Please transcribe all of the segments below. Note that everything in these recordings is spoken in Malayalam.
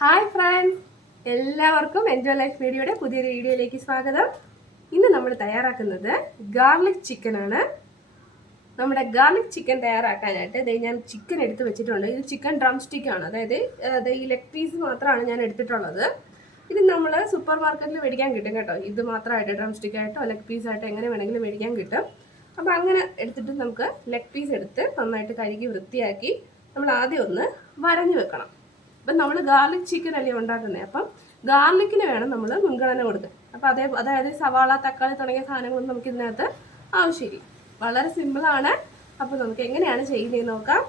ഹായ് ഫ്രണ്ട്സ്, എല്ലാവർക്കും എൻജോയ് ലൈഫ് വീഡിയോയുടെ പുതിയൊരു വീഡിയോയിലേക്ക് സ്വാഗതം. ഇന്ന് നമ്മൾ തയ്യാറാക്കുന്നത് ഗാർലിക് ചിക്കൻ ആണ്. നമ്മുടെ ഗാർലിക് ചിക്കൻ തയ്യാറാക്കാനായിട്ട് ഞാൻ ചിക്കൻ എടുത്ത് വെച്ചിട്ടുണ്ട്. ഇത് ചിക്കൻ ഡ്രംസ്റ്റിക്ക് ആണ്, അതായത് ഈ ലെഗ് പീസ് മാത്രമാണ് ഞാൻ എടുത്തിട്ടുള്ളത്. ഇത് നമ്മൾ സൂപ്പർ മാർക്കറ്റിൽ മേടിക്കാൻ കിട്ടും കേട്ടോ. ഇത് മാത്രമായിട്ട് ഡ്രംസ്റ്റിക്കായിട്ടോ ലെഗ് പീസായിട്ടോ എങ്ങനെ വേണമെങ്കിലും മേടിക്കാൻ കിട്ടും. അപ്പോൾ അങ്ങനെ എടുത്തിട്ട് നമുക്ക് ലെഗ് പീസ് എടുത്ത് നന്നായിട്ട് കഴുകി വൃത്തിയാക്കി നമ്മൾ ആദ്യം ഒന്ന് വരഞ്ഞു വെക്കണം. അപ്പം നമ്മൾ ഗാർലിക് ചിക്കൻ അല്ലേ ഉണ്ടാക്കുന്നത്, അപ്പം ഗാർലിക്കിന് വേണം നമ്മൾ മുൻഗണന കൊടുക്കുക. അപ്പോൾ അതായത് സവാള, തക്കാളി തുടങ്ങിയ സാധനങ്ങളൊന്നും നമുക്ക് ഇതിനകത്ത് ആവശ്യമില്ല. വളരെ സിമ്പിളാണ്. അപ്പോൾ നമുക്ക് എങ്ങനെയാണ് ചെയ്യുന്നതെന്ന് നോക്കാം.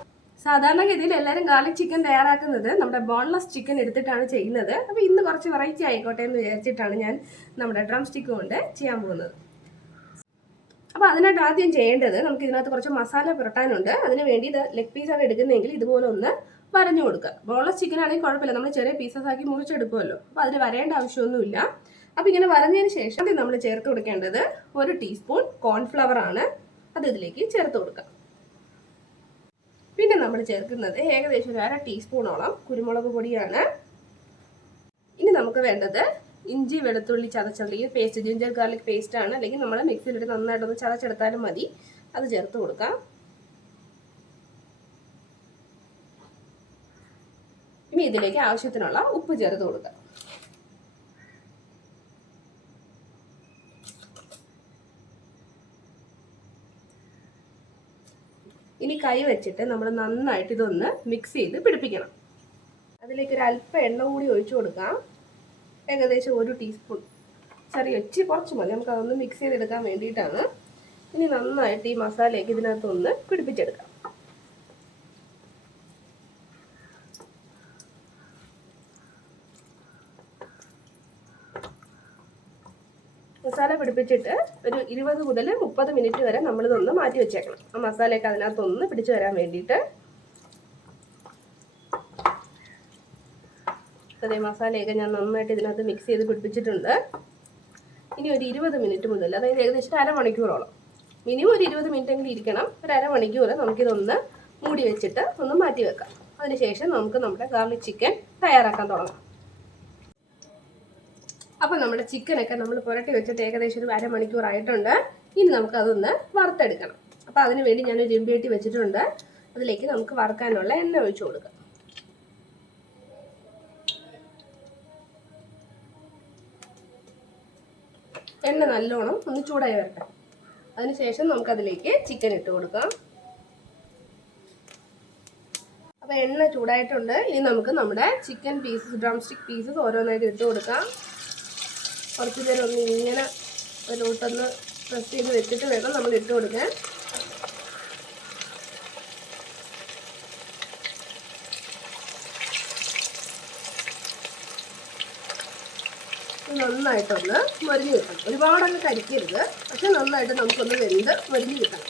സാധാരണഗതിയിൽ എല്ലാവരും ഗാർലിക് ചിക്കൻ തയ്യാറാക്കുന്നത് നമ്മുടെ ബോൺലെസ് ചിക്കൻ എടുത്തിട്ടാണ് ചെയ്യുന്നത്. അപ്പോൾ ഇന്ന് കുറച്ച് വെറൈറ്റി ആയിക്കോട്ടെ എന്ന് വിചാരിച്ചിട്ടാണ് ഞാൻ നമ്മുടെ ഡ്രം സ്റ്റിക്ക് കൊണ്ട് ചെയ്യാൻ പോകുന്നത്. അപ്പോൾ അതിനായിട്ട് ആദ്യം ചെയ്യേണ്ടത്, നമുക്ക് ഇതിനകത്ത് കുറച്ച് മസാല പുരട്ടാനുണ്ട്. അതിന് വേണ്ടി ഇത് ലെഗ് പീസാണ് എടുക്കുന്നതെങ്കിൽ ഇതുപോലെ ഒന്ന് വരഞ്ഞു കൊടുക്കുക. ബോൺലെസ് ചിക്കൻ ആണെങ്കിൽ കുഴപ്പമില്ല, നമ്മൾ ചെറിയ പീസസ് ആക്കി മുറിച്ചെടുക്കുമല്ലോ. അപ്പോൾ അതിന് വരേണ്ട ആവശ്യമൊന്നുമില്ല. അപ്പോൾ ഇങ്ങനെ വരഞ്ഞതിന് ശേഷം നമ്മൾ ചേർത്ത് കൊടുക്കേണ്ടത് 1 ടീസ്പൂൺ കോൺഫ്ലവർ ആണ്. അത് ഇതിലേക്ക് ചേർത്ത് കൊടുക്കാം. പിന്നെ നമ്മൾ ചേർക്കുന്നത് ഏകദേശം 1/2 ടീസ്പൂണോളം കുരുമുളക് പൊടിയാണ്. ഇനി നമുക്ക് വേണ്ടത് ഇഞ്ചി വെളുത്തുള്ളി ചതച്ചത്, ഈ പേസ്റ്റ് ജിഞ്ചർ ഗാർലിക് പേസ്റ്റ് ആണ്. അല്ലെങ്കിൽ നമ്മൾ മിക്സിയിലിട്ട് നന്നായിട്ടൊന്ന് ചതച്ചെടുത്താലും മതി. അത് ചേർത്ത് കൊടുക്കാം. ഇനി ഇതിലേക്ക് ആവശ്യത്തിനുള്ള ഉപ്പ് ചേർത്ത് കൊടുക്കാം. ഇനി കൈ വെച്ചിട്ട് നമ്മൾ നന്നായിട്ട് ഇതൊന്ന് മിക്സ് ചെയ്ത് പിടിപ്പിക്കണം. അതിലേക്ക് ഒരു അല്പം എണ്ണ കൂടി ഒഴിച്ചു കൊടുക്കാം. ഏകദേശം 1 ടീസ്പൂൺ, കുറച്ച് മതി. നമുക്ക് അതൊന്ന് മിക്സ് ചെയ്തെടുക്കാൻ വേണ്ടിയിട്ടാണ്. ഇനി നന്നായിട്ട് ഈ മസാലയൊക്കെ ഇതിനകത്തൊന്ന് പിടിപ്പിച്ചെടുക്കാം. മസാല പിടിപ്പിച്ചിട്ട് ഒരു 20 മുതൽ 30 മിനിറ്റ് വരെ നമ്മളിതൊന്ന് മാറ്റി വെച്ചേക്കണം. ആ മസാലയൊക്കെ അതിനകത്തൊന്ന് പിടിച്ചു വരാൻ വേണ്ടിയിട്ട്. അതേ മസാലയൊക്കെ ഞാൻ നന്നായിട്ട് ഇതിനകത്ത് മിക്സ് ചെയ്ത് പിടിപ്പിച്ചിട്ടുണ്ട്. ഇനി ഒരു 20 മിനിറ്റ് മുതൽ, അതായത് ഏകദേശം അരമണിക്കൂറോളം, മിനിമം ഒരു 20 മിനിറ്റ് എങ്കിലും ഇരിക്കണം. ഒരു അരമണിക്കൂർ നമുക്കിതൊന്ന് മൂടി വെച്ചിട്ട് ഒന്ന് മാറ്റി വെക്കാം. അതിനുശേഷം നമുക്ക് നമ്മുടെ ഗാർലിക് ചിക്കൻ തയ്യാറാക്കാൻ തുടങ്ങാം. അപ്പോൾ നമ്മുടെ ചിക്കനൊക്കെ നമ്മൾ പുരട്ടി വെച്ചിട്ട് ഏകദേശം ഒരു അരമണിക്കൂറായിട്ടുണ്ട്. ഇനി നമുക്കതൊന്ന് വറുത്തെടുക്കണം. അപ്പോൾ അതിന് വേണ്ടി ഞാനൊരു ചെമ്പിയട്ടി വെച്ചിട്ടുണ്ട്. അതിലേക്ക് നമുക്ക് വറുക്കാനുള്ള എണ്ണ ഒഴിച്ചു കൊടുക്കാം. എണ്ണ നല്ലോണം ഒന്ന് ചൂടായി വരട്ടെ. അതിനുശേഷം നമുക്കതിലേക്ക് ചിക്കൻ ഇട്ട് കൊടുക്കാം. അപ്പോൾ എണ്ണ ചൂടായിട്ടുണ്ട്. ഇനി നമുക്ക് നമ്മുടെ chicken pieces, drum stick pieces ഓരോന്നായിട്ട് ഇട്ട് കൊടുക്കാം. കുറച്ച് നേരം ഒന്ന് ഇങ്ങനെ അതിലോട്ടൊന്ന് പ്രസ് ചെയ്ത് വെച്ചിട്ട് വേണം നമ്മൾ ഇട്ട് കൊടുക്കാൻ. നന്നായിട്ടൊന്ന് മൊരിഞ്ഞ് കിട്ടണം. ഒരുപാടൊന്ന് കരിക്കരുത്, പക്ഷെ നന്നായിട്ട് നമുക്കൊന്ന് വെന്ത് മൊരിഞ്ഞ് കിട്ടണം.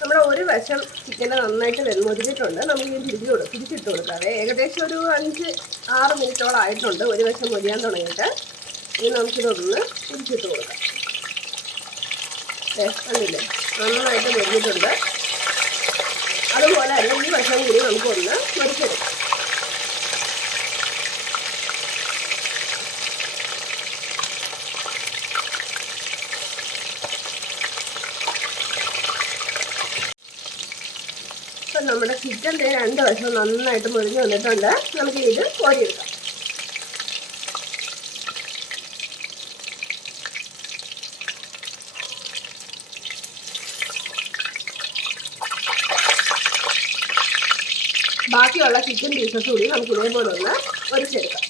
നമ്മുടെ ഒരു വശം ചിക്കനെ നന്നായിട്ട് മൊരിഞ്ഞിട്ടുണ്ട്. നമുക്ക് തിരിച്ചിട്ട് കൊടുക്കാതെ ഏകദേശം ഒരു 5-6 മിനിറ്റോളം ആയിട്ടുണ്ട് ഒരു വശം മൊരിയാൻ തുടങ്ങിയിട്ട്. ഇനി നമുക്കിതൊന്ന് തിരിച്ചിട്ട് കൊടുക്കാം. കണ്ടില്ലേ, നന്നായിട്ട് മൊരിഞ്ഞിട്ടുണ്ട്. അതുപോലെ തന്നെ ഈ വശം കൂടി നമുക്കൊന്ന് മൊരിച്ചെടുക്കാം. അപ്പം നമ്മുടെ ചിക്കൻ്റെ 2 വശം നന്നായിട്ട് മുരിഞ്ഞ് വന്നിട്ടുണ്ട്. നമുക്ക് ഇത് കോരിയെടുക്കാം. ബാക്കിയുള്ള ചിക്കൻ പീസസ് കൂടി നമുക്ക് ഇതേപോലെ ഒന്ന് ഒരിച്ചെടുക്കാം.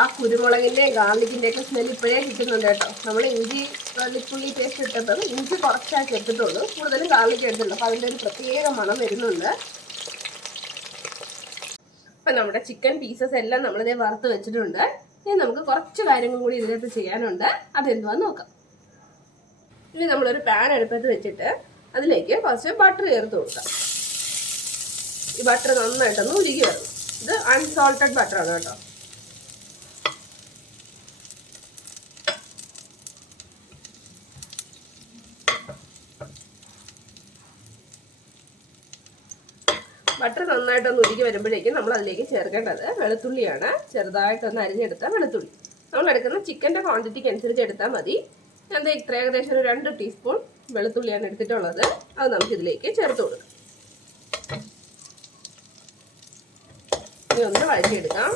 ആ കുരുമുളകിൻ്റെയും ഗാർലിക്കിൻ്റെയൊക്കെ സ്മെൽ ഇപ്പോഴേ കിട്ടുന്നുണ്ട് കേട്ടോ. നമ്മൾ ഇഞ്ചി വെളുത്തുള്ളി പേസ്റ്റ് ഇട്ടപ്പോൾ ഇഞ്ചി കുറച്ചാക്കി എടുത്തിട്ടുള്ളൂ, കൂടുതലും ഗാർലിക്ക് എടുത്തിട്ടുണ്ട്. അപ്പോൾ അതിൻ്റെ ഒരു പ്രത്യേക മണം വരുന്നുണ്ട്. അപ്പം നമ്മുടെ ചിക്കൻ പീസസ് എല്ലാം നമ്മളിതേ വറുത്ത് വെച്ചിട്ടുണ്ട്. ഇനി നമുക്ക് കുറച്ച് കാര്യങ്ങൾ കൂടി ഇതിനകത്ത് ചെയ്യാനുണ്ട്. അതെന്തുവാന്ന് നോക്കാം. ഇനി നമ്മളൊരു പാൻ അടുപ്പത്ത് വെച്ചിട്ട് അതിലേക്ക് കുറച്ച് ബട്ടർ ചേർത്ത് കൊടുക്കാം. ഈ ബട്ടർ നന്നായിട്ടൊന്ന് ഉരുകി വരണം. ഇത് അൺസോൾട്ടഡ് ബട്ടറാണ് കേട്ടോ. ബട്ടർ നന്നായിട്ടൊന്ന് ഉരുകി വരുമ്പോഴേക്കും നമ്മൾ അതിലേക്ക് ചേർക്കേണ്ടത് വെളുത്തുള്ളിയാണ്. ചെറുതായിട്ടൊന്ന് അരിഞ്ഞെടുത്ത വെളുത്തുള്ളി. നമ്മൾ എടുക്കുന്ന ചിക്കൻ്റെ ക്വാണ്ടിറ്റിക്ക് അനുസരിച്ച് എടുത്താൽ മതി. ഞാൻ ഇത്ര ഏകദേശം ഒരു 2 ടീസ്പൂൺ വെളുത്തുള്ളിയാണ് എടുത്തിട്ടുള്ളത്. അത് നമുക്കിതിലേക്ക് ചേർത്ത് കൊടുക്കാം. ഇനി ഒന്ന് വഴറ്റിയെടുക്കാം.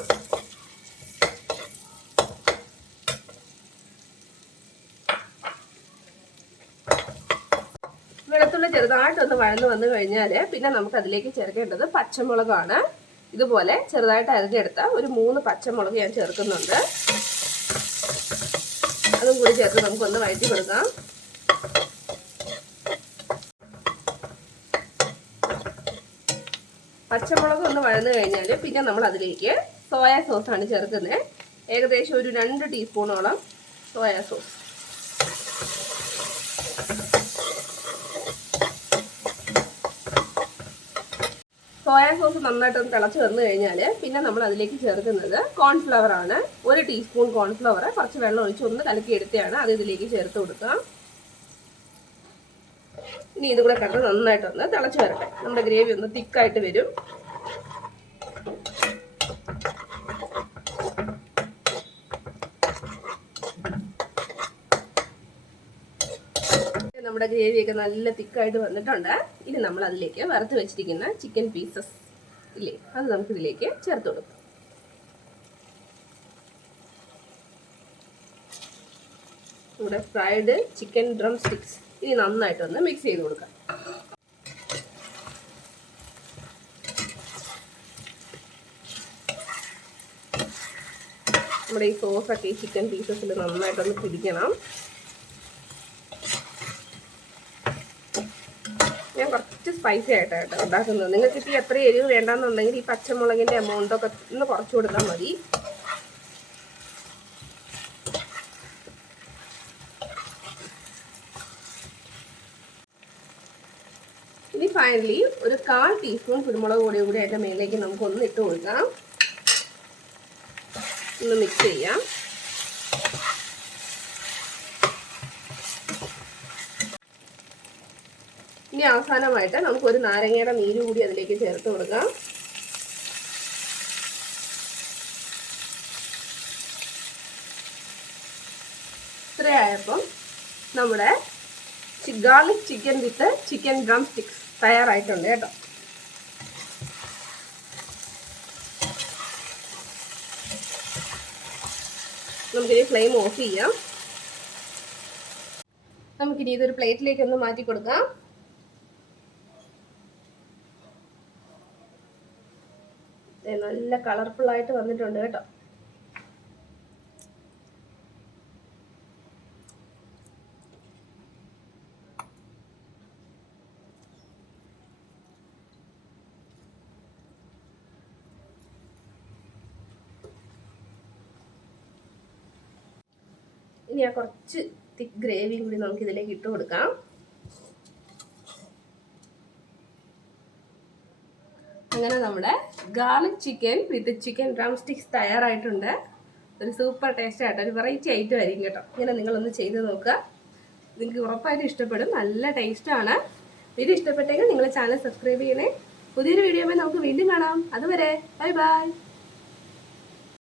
വെളുത്തുള്ളി ചെറുതായിട്ടൊന്ന് വഴന്ന് വന്നു കഴിഞ്ഞാൽ പിന്നെ നമുക്ക് അതിലേക്ക് ചേർക്കേണ്ടത് പച്ചമുളകാണ്. ഇതുപോലെ ചെറുതായിട്ട് അരിഞ്ഞെടുത്ത ഒരു 3 പച്ചമുളക് ഞാൻ ചേർക്കുന്നുണ്ട്. അതും കൂടി ചേർത്ത് നമുക്കൊന്ന് വഴറ്റി കൊടുക്കാം. പച്ചമുളക് ഒന്ന് വഴന്നു കഴിഞ്ഞാൽ പിന്നെ നമ്മൾ അതിലേക്ക് സോയാ സോസാണ് ചേർക്കുന്നത്. ഏകദേശം ഒരു 2 ടീസ്പൂണോളം സോയാ സോസ്. സോയാ സോസ് നന്നായിട്ടൊന്ന് തിളച്ച് വന്നു കഴിഞ്ഞാൽ പിന്നെ നമ്മൾ അതിലേക്ക് ചേർക്കുന്നത് കോൺഫ്ലവർ ആണ്. 1 ടീസ്പൂൺ കോൺഫ്ലവർ കുറച്ച് വെള്ളം ഒഴിച്ച് ഒന്ന് കലക്കി എടുത്തതാണ്. അത് ഇതിലേക്ക് ചേർത്ത് കൊടുക്കാം. ഇനി ഇത് കൂടെ കണ്ട് നന്നായിട്ടൊന്ന് തിളച്ച് വരട്ടെ. നമ്മുടെ ഗ്രേവി ഒന്ന് തിക്കായിട്ട് വരും. നമ്മുടെ ഗ്രേവിയൊക്കെ നല്ല തിക്കായിട്ട് വന്നിട്ടുണ്ട്. ഇനി നമ്മൾ അതിലേക്ക് വറുത്ത് വെച്ചിരിക്കുന്ന ചിക്കൻ പീസസ് ഇല്ലേ, അത് നമുക്കിതിലേക്ക് ചേർത്ത് കൊടുക്കാം. നമ്മുടെ ഫ്രൈഡ് ചിക്കൻ ഡ്രം സ്റ്റിക്സ് ഇനി നന്നായിട്ടൊന്ന് മിക്സ് ചെയ്ത് കൊടുക്കാം. നമ്മുടെ ഈ സോസൊക്കെ ഈ ചിക്കൻ പീസസിൽ നന്നായിട്ടൊന്ന് പിടിക്കണം. ഞാൻ കുറച്ച് സ്പൈസി ആയിട്ടാണ് ഉണ്ടാക്കുന്നത്. നിങ്ങൾക്ക് ഇപ്പോൾ എത്ര എരിവ് വേണ്ടെന്നുണ്ടെങ്കിൽ ഈ പച്ചമുളകിൻ്റെ എമൗണ്ടൊക്കെ ഒന്ന് കുറച്ച് കൊടുത്താൽ മതി. ഇനി ഫൈനലി ഒരു 1/4 ടീസ്പൂൺ കുരുമുളക് പൊടി കൂടി അതിൻ്റെ മേലേക്ക് നമുക്കൊന്ന് ഇട്ട് കൊടുക്കാം. ഒന്ന് മിക്സ് ചെയ്യാം. ഇനി അവസാനമായിട്ട് നമുക്കൊരു നാരങ്ങയുടെ നീര് കൂടി അതിലേക്ക് ചേർത്ത് കൊടുക്കാം. ഇത്രയായപ്പം നമ്മുടെ garlic chicken with chicken drum sticks തയ്യാറായിട്ടുണ്ട് കേട്ടോ. നമുക്കിനി ഫ്ലെയിം ഓഫ് ചെയ്യാം. നമുക്കിനി ഇതൊരു പ്ലേറ്റിലേക്ക് ഒന്ന് മാറ്റി കൊടുക്കാം. നല്ല കളർഫുൾ ആയിട്ട് വന്നിട്ടുണ്ട് കേട്ടോ. ഇനി ആ കുറച്ച് തിക്ക് ഗ്രേവിയും കൂടി നമുക്ക് ഇതിലേക്ക് ഇട്ട് കൊടുക്കാം. അങ്ങനെ നമ്മുടെ garlic chicken with chicken drum sticks തയ്യാറായിട്ടുണ്ട്. ഒരു സൂപ്പർ ടേസ്റ്റ് ആയിട്ട് ഒരു വെറൈറ്റി ഐറ്റം ആയിരിക്കും കേട്ടോ. ഇങ്ങനെ നിങ്ങളൊന്ന് ചെയ്ത് നോക്കുക. നിങ്ങൾക്ക് ഉറപ്പായിട്ടും ഇഷ്ടപ്പെടും. നല്ല ടേസ്റ്റാണ്. വീഡിയോ ഇഷ്ടപ്പെട്ടെങ്കിൽ നിങ്ങൾ ചാനൽ സബ്സ്ക്രൈബ് ചെയ്യണേ. പുതിയൊരു വീഡിയോയിൽ നമുക്ക് വീണ്ടും കാണാം. അതുവരെ ബൈ ബൈ.